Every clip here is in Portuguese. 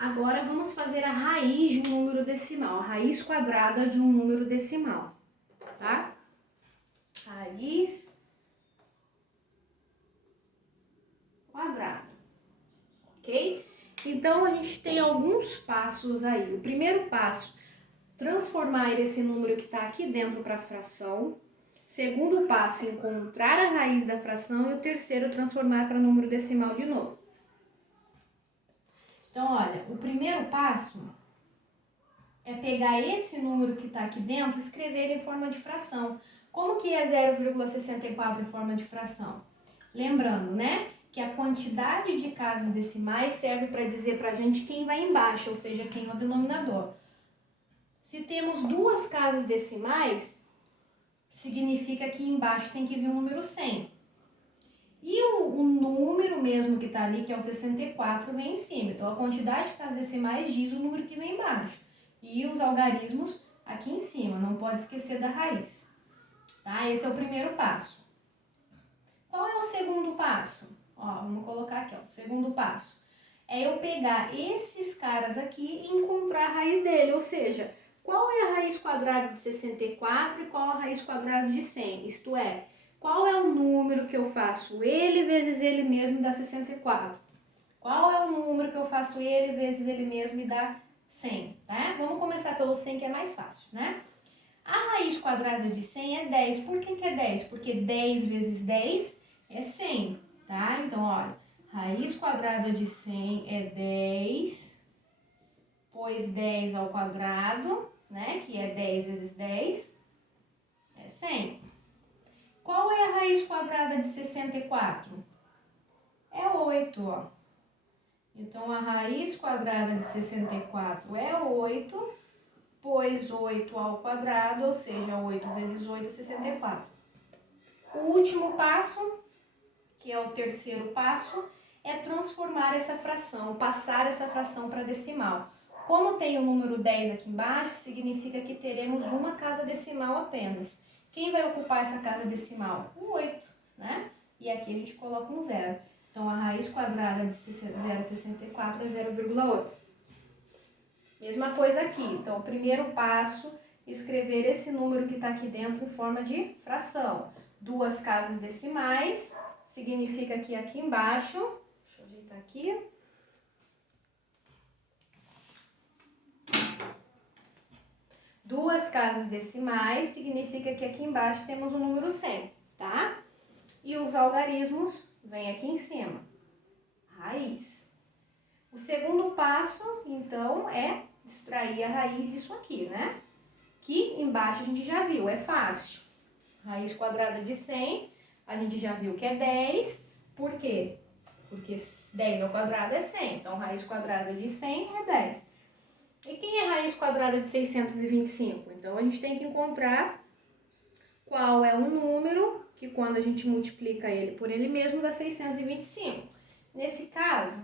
Agora vamos fazer a raiz de um número decimal, a raiz quadrada de um número decimal, tá? Raiz quadrada, ok? Então, a gente tem alguns passos aí. O primeiro passo, transformar esse número que está aqui dentro para fração. Segundo passo, encontrar a raiz da fração. E o terceiro, transformar para número decimal de novo. Então, olha, o primeiro passo é pegar esse número que está aqui dentro e escrever ele em forma de fração. Como que é 0,64 em forma de fração? Lembrando, né, que a quantidade de casas decimais serve para dizer para a gente quem vai embaixo, ou seja, quem é o denominador. Se temos duas casas decimais, significa que embaixo tem que vir o número 100. E o número mesmo que está ali, que é o 64, vem em cima. Então, a quantidade de casas decimais diz o número que vem embaixo. E os algarismos aqui em cima, não pode esquecer da raiz. Tá? Esse é o primeiro passo. Qual é o segundo passo? Ó, vamos colocar aqui, ó, o segundo passo. É eu pegar esses caras aqui e encontrar a raiz dele, ou seja, qual é a raiz quadrada de 64 e qual a raiz quadrada de 100? Isto é, qual é o número que eu faço ele vezes ele mesmo dá 64? Qual é o número que eu faço ele vezes ele mesmo e dá 100? Tá? Vamos começar pelo 100, que é mais fácil, né? A raiz quadrada de 100 é 10. Por que é 10? Porque 10 vezes 10 é 100, tá? Então, olha, raiz quadrada de 100 é 10, pois 10 ao quadrado, né? Que é 10 vezes 10, é 100. Qual é a raiz quadrada de 64? É 8, ó. Então, a raiz quadrada de 64 é 8, pois 8 ao quadrado, ou seja, 8 vezes 8 é 64. O último passo, que é o terceiro passo, é transformar essa fração, passar essa fração para decimal. Como tem o número 10 aqui embaixo, significa que teremos uma casa decimal apenas. Quem vai ocupar essa casa decimal? O 8, né? E aqui a gente coloca um 0. Então, a raiz quadrada de 0,64 é 0,8. Mesma coisa aqui. Então, o primeiro passo, escrever esse número que está aqui dentro em forma de fração. Duas casas decimais, significa que aqui embaixo, deixa eu ajeitar aqui. Duas casas decimais, significa que aqui embaixo temos o número 100, tá? E os algarismos vêm aqui em cima. Raiz. O segundo passo, então, é extrair a raiz disso aqui, né? Que embaixo a gente já viu, é fácil. Raiz quadrada de 100, a gente já viu que é 10. Por quê? Porque 10 ao quadrado é 100. Então, raiz quadrada de 100 é 10. E quem é raiz quadrada de 625? Então, a gente tem que encontrar qual é o número que, quando a gente multiplica ele por ele mesmo, dá 625. Nesse caso,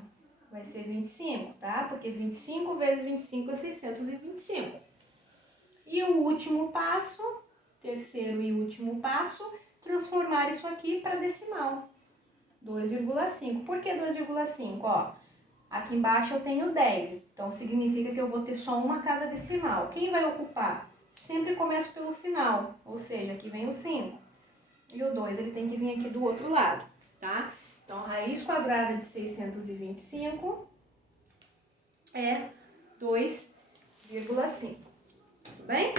vai ser 25, tá? Porque 25 vezes 25 é 625. E o último passo, terceiro e último passo, transformar isso aqui para decimal. 2,5. Por que 2,5? Ó, aqui embaixo eu tenho 10, então significa que eu vou ter só uma casa decimal. Quem vai ocupar? Sempre começo pelo final, ou seja, aqui vem o 5. E o 2 ele tem que vir aqui do outro lado, tá? Então, a raiz quadrada de 625 é 2,5. Tudo bem?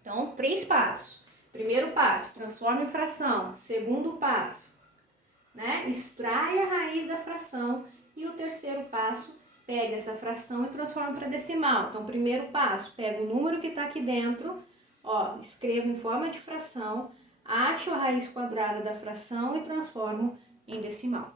Então, 3 passos. Primeiro passo, transforma em fração. Segundo passo, né? Extrai a raiz da fração. E o terceiro passo, pega essa fração e transforma para decimal. Então, primeiro passo, pega o número que está aqui dentro, ó, escrevo em forma de fração, acho a raiz quadrada da fração e transformo em decimal.